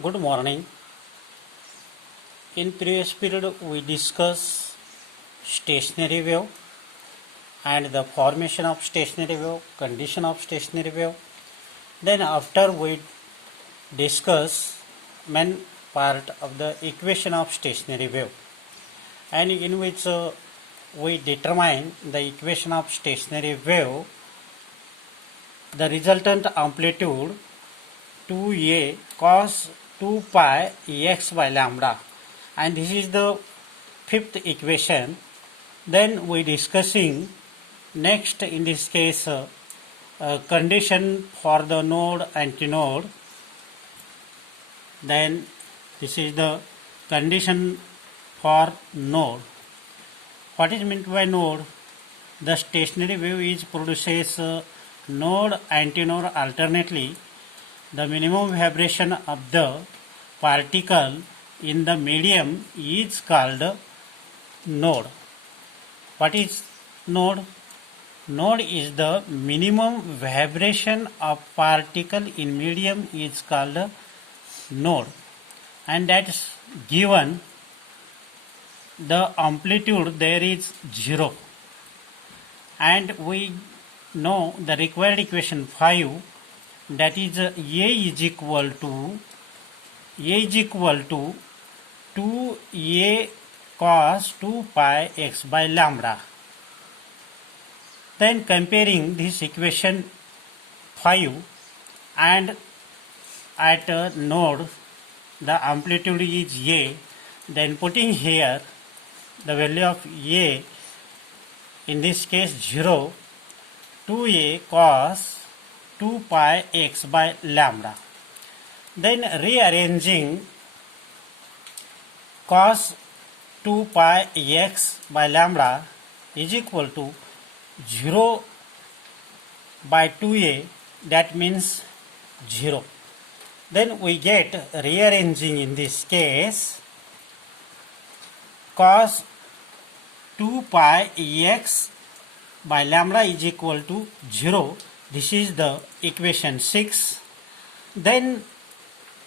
Good morning. In previous period we discussed stationary wave and the formation of stationary wave, condition of stationary wave. Then after we discuss main part of the equation of stationary wave, and in which we determine the equation of stationary wave, the resultant amplitude 2a cos 2 pi x by lambda, and this is the fifth equation. Then we discussing next in this case condition for the node antinode. Then this is the condition for node. What is meant by node? The stationary wave is produces node antinode alternately. The minimum vibration of the particle in the medium is called node. What is node? Node is the minimum vibration of particle in medium is called node, and that is given the amplitude there is 0, and we know the required equation 5, that is A is equal to 2a cos 2 pi x by lambda. Then comparing this equation 5 and at a node the amplitude is A, then putting here the value of A, in this case 0, 2a cos 2 pi x by lambda. Then rearranging cos 2 pi x by lambda is equal to 0 by 2a, that means 0. Then we get rearranging in this case cos 2 pi x by lambda is equal to 0. This is the equation 6. Then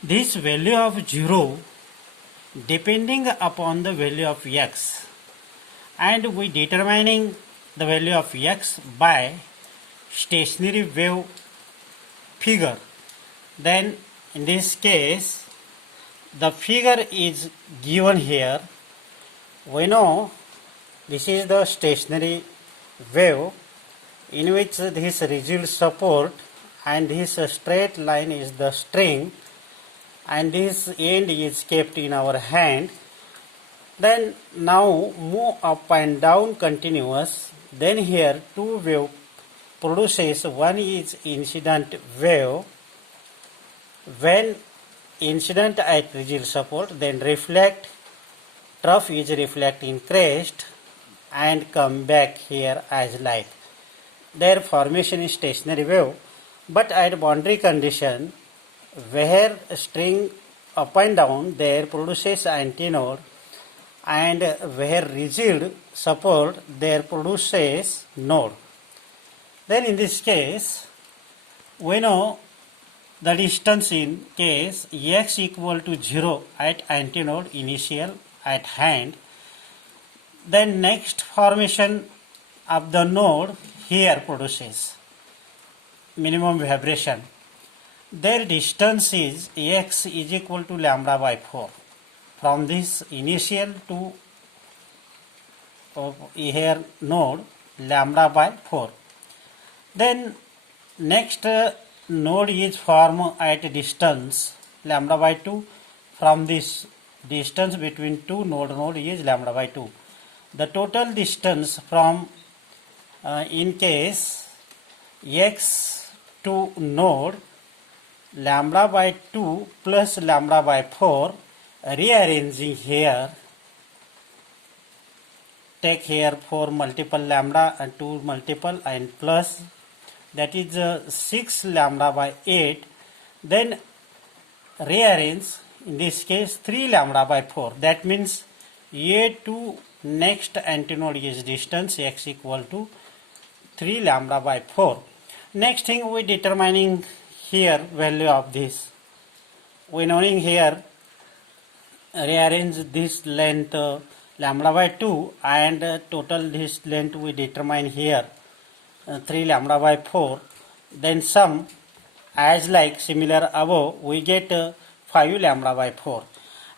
this value of 0 depending upon the value of x, and we determining the value of x by stationary wave figure. Then in this case the figure is given here. We know this is the stationary wave in which this rigid support and this straight line is the string, and this end is kept in our hand. Then now move up and down continuous. Then here two wave produces. One is incident wave when incident at rigid support, then reflect, trough is reflect in crest and come back here as light. Their formation is stationary wave, but at boundary condition where string up and down there produces antinode, and where rigid support there produces node. Then in this case we know the distance in case x equal to 0 at antinode initial at hand. Then next formation of the node here produces minimum vibration. Their distance is x is equal to lambda by 4 from this initial to here node, lambda by 4. Then next node is formed at distance lambda by 2. From this distance between two node is lambda by 2. The total distance from in case x to node lambda by 2 plus lambda by 4, rearranging here, take here 4 multiple lambda and 2 multiple and plus, that is 6 lambda by 8. Then rearrange in this case 3 lambda by 4, that means A to next antinode is distance x equal to 3 lambda by 4. Next thing we determining here value of this we knowing here rearrange this length lambda by 2 and total this length we determine here 3 lambda by 4, then sum as like similar above we get 5 lambda by 4.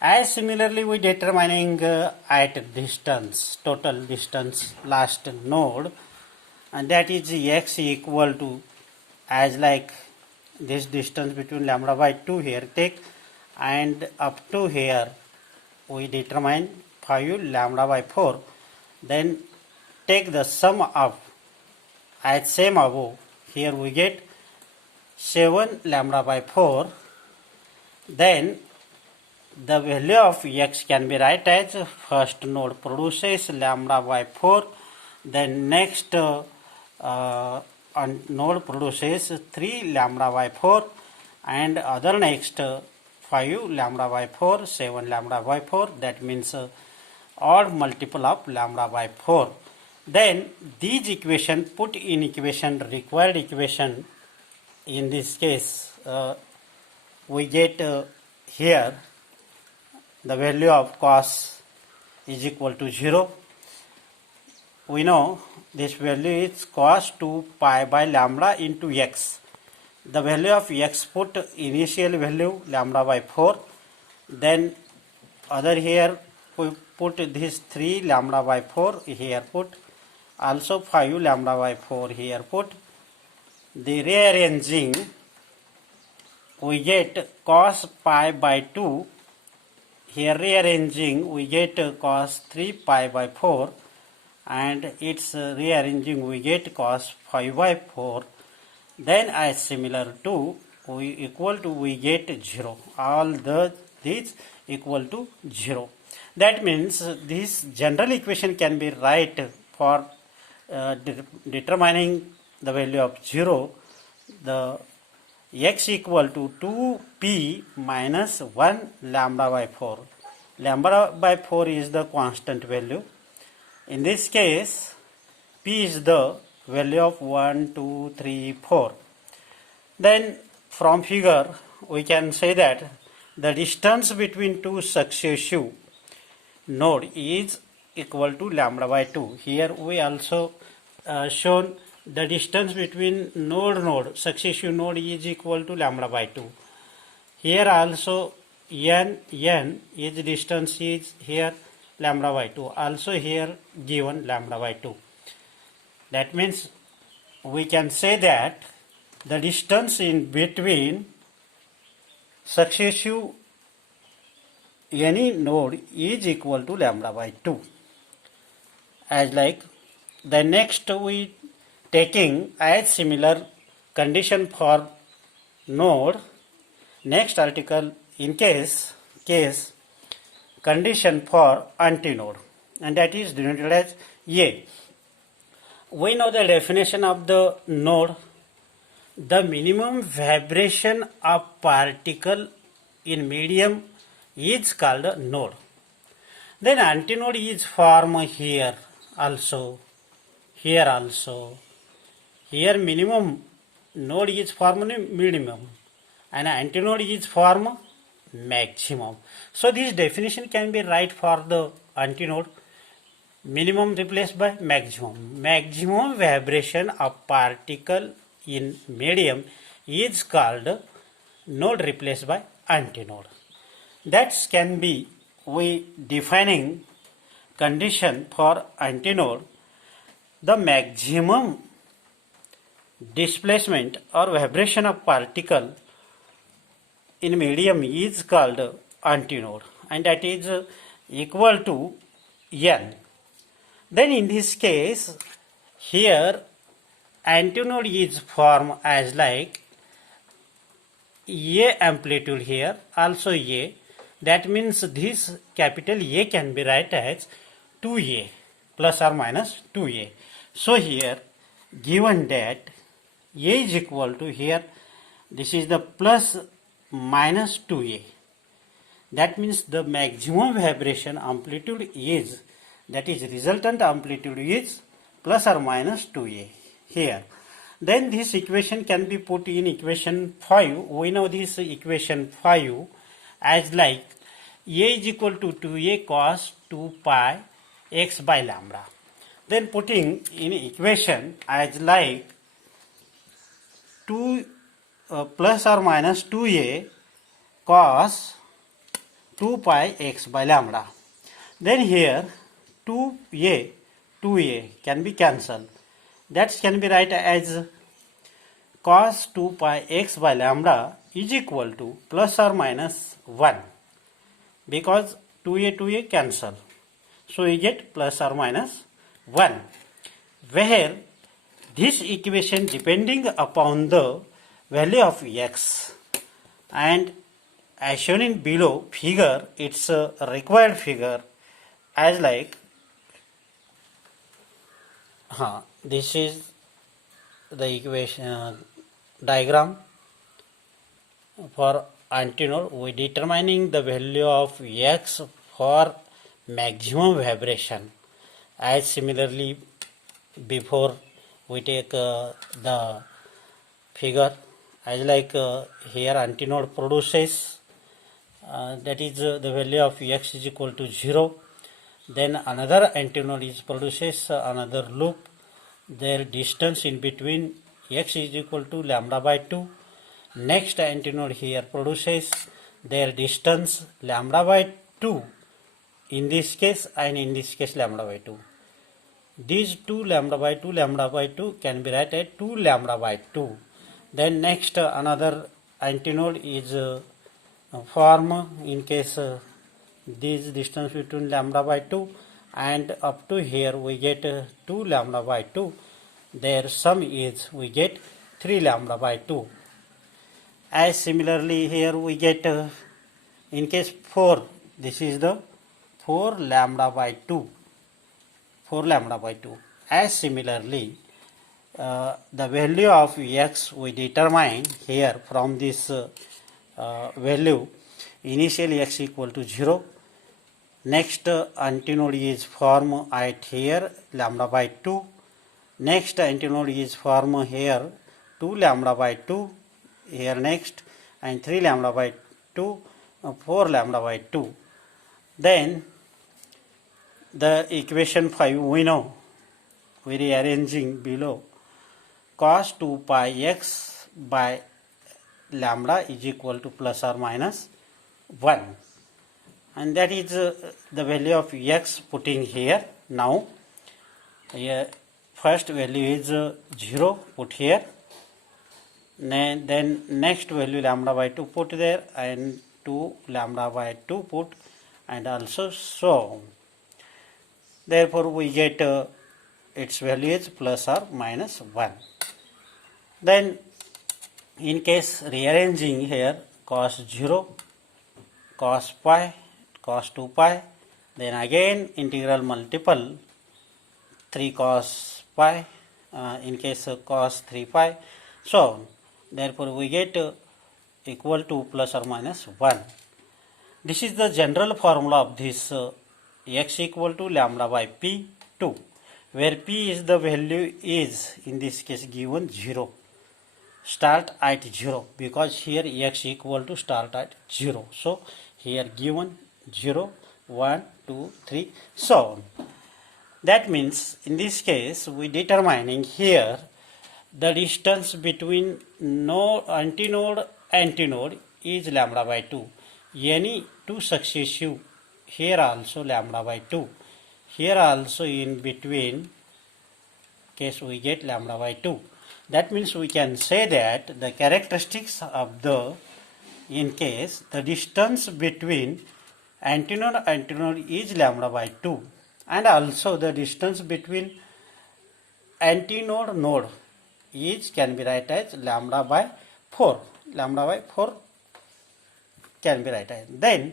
As similarly we determining at distance, total distance last node, and that is x equal to as like this distance between lambda by 2 here take, and up to here we determine 5 lambda by 4, then take the sum of as same above, here we get 7 lambda by 4, then the value of x can be write as first node produces lambda by 4, then next node produces 3 lambda by 4, and other next 5 lambda by 4, 7 lambda by 4, that means odd multiple of lambda by 4. Then these equation put in equation, required equation, in this case we get here the value of cos is equal to 0. We know this value is cos 2 pi by lambda into x. The value of x put initial value lambda by 4, then other here we put this 3 lambda by 4 here put, also 5 lambda by 4 here put. The rearranging we get cos pi by 2, here rearranging we get cos 3 pi by 4, and its rearranging we get cos 5 by 4, then as similar to we equal to we get 0, all these equal to 0. That means this general equation can be right for determining the value of 0, the x equal to 2p minus 1 lambda by 4. Lambda by 4 is the constant value. In this case, p is the value of 1, 2, 3, 4. Then from figure we can say that the distance between two successive node is equal to lambda by 2. Here we also shown the distance between successive node is equal to lambda by 2. Here also n is distance is here lambda by 2. Also here given lambda by 2. That means we can say that the distance in between successive any node is equal to lambda by 2. As like the next we taking as similar condition for node, next article in case condition for antinode, and that is denoted as A. We know the definition of the node. The minimum vibration of particle in medium is called a node. Then antinode is formed here also, here also. Here minimum node is formed minimum and antinode is formed maximum. So this definition can be right for the antinode. Minimum replaced by maximum. Maximum vibration of particle in medium is called node replaced by antinode. That can be we defining condition for antinode. The maximum displacement or vibration of particle in medium is called antinode, and that is equal to n. Then in this case here antinode is formed as like A amplitude here, also A. That means this capital A can be written as 2A plus or minus 2A. So here given that A is equal to here, this is the plus minus 2A. That means the maximum vibration amplitude is, that is resultant amplitude is plus or minus 2A here. Then this equation can be put in equation 5. We know this equation 5 as like a is equal to 2a cos 2 pi x by lambda. Then putting in equation as like 2 plus or minus 2a cos 2 pi x by lambda. Then here 2a can be cancelled. That can be write as cos 2 pi x by lambda is equal to plus or minus 1, because 2a cancel. So we get plus or minus 1, where this equation depending upon the value of x, and as shown in below figure, it's a required figure as like this is the equation diagram for antinode. We determining the value of x for maximum vibration, as similarly before we take the figure as like here antinode produces that is the value of x is equal to 0. Then another antinode is produces another loop, their distance in between x is equal to lambda by 2. Next antinode here produces their distance lambda by 2 in this case, and in this case lambda by 2. These 2 lambda by 2 can be written as 2 lambda by 2. Then next another antinode is form in case this distance between lambda by 2 and up to here we get 2 lambda by 2. Their sum is we get 3 lambda by 2. As similarly here we get in case 4, this is the 4 lambda by 2. 4 lambda by 2. As similarly the value of x we determine here from this value, initially x equal to 0. Next antinode is form at here lambda by 2. Next antinode is form here 2 lambda by 2 here next, and 3 lambda by 2, 4 lambda by 2. Then the equation 5 we know, we rearranging below, cos 2 pi x by lambda is equal to plus or minus 1, and that is the value of x putting here. Now here first value is 0 put here, then next value lambda by 2 put there, and 2 lambda by 2 put, and also so on. Therefore we get its value is plus or minus 1. Then in case rearranging here, cos 0, cos pi, cos 2 pi, then again integral multiple 3 cos pi, in case cos 3 pi, so on. Therefore we get equal to plus or minus 1. This is the general formula of this x equal to lambda by p2, where p is the value is in this case given 0. Start at 0, because here x equal to start at 0. So here given 0, 1, 2, 3, so on. That means in this case we determining here the distance between antinode is lambda by 2. Any two successive, here also lambda by 2, here also in between case we get lambda by 2. That means we can say that the characteristics of the, in case the distance between antinode is lambda by 2, and also the distance between antinode is can be write as lambda by 4. Lambda by 4 can be write as. Then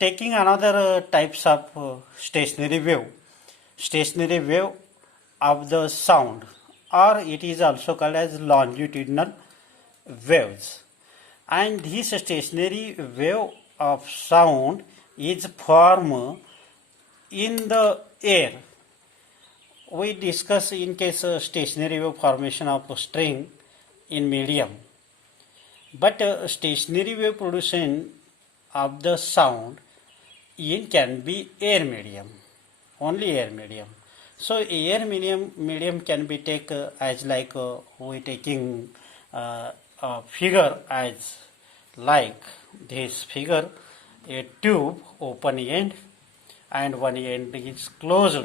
taking another types of stationary wave of the sound, or it is also called as longitudinal waves, and this stationary wave of sound is formed in the air. We discuss in case stationary wave formation of string in medium. But stationary wave production of the sound in can be air medium, only air medium. So air medium can be take as like we taking a figure as like this figure, a tube open end and one end is closed,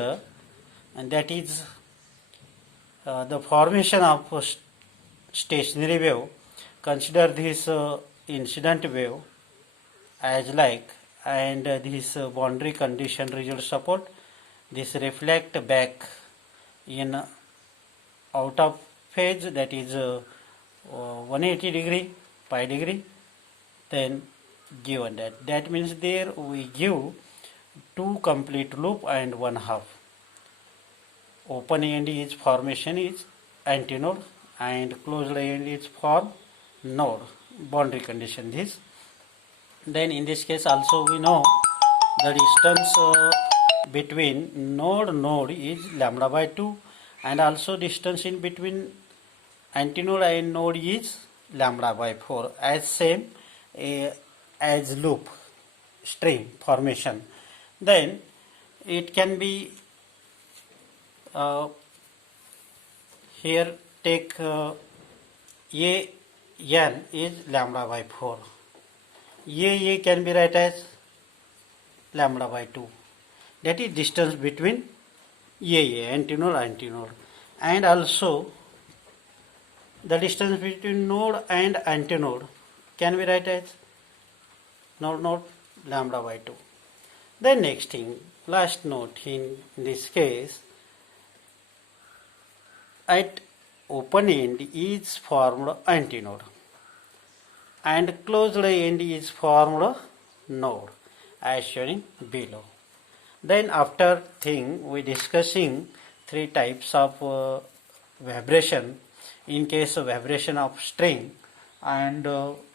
and that is the formation of stationary wave. Consider this incident wave as like, and this boundary condition result support this reflect back in out of phase, that is 180 degree pi degree, then given that means there we give two complete loop and one half. Open end is formation is antinode and closed end is for node, boundary condition this. Then in this case also we know the distance between node is lambda by 2, and also distance in between antinode and node is lambda by 4, as same as loop string formation. Then it can be here take a n is lambda by 4. A can be write as lambda by 2. That is distance between antinode, and also the distance between node and antinode can be write as node lambda by 2. Then next thing, last note in this case, at open end is formed antinode and closed end is formed node as shown below. Then after thing we discussing three types of vibration. In case of vibration of string and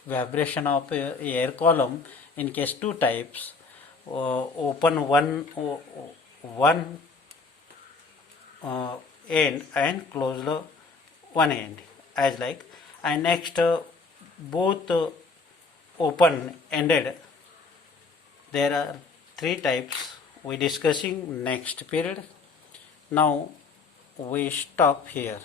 vibration of air column, in case two types, open one end and close the one end as like, and next both open ended. There are three types we discussing next period. Now we stop here.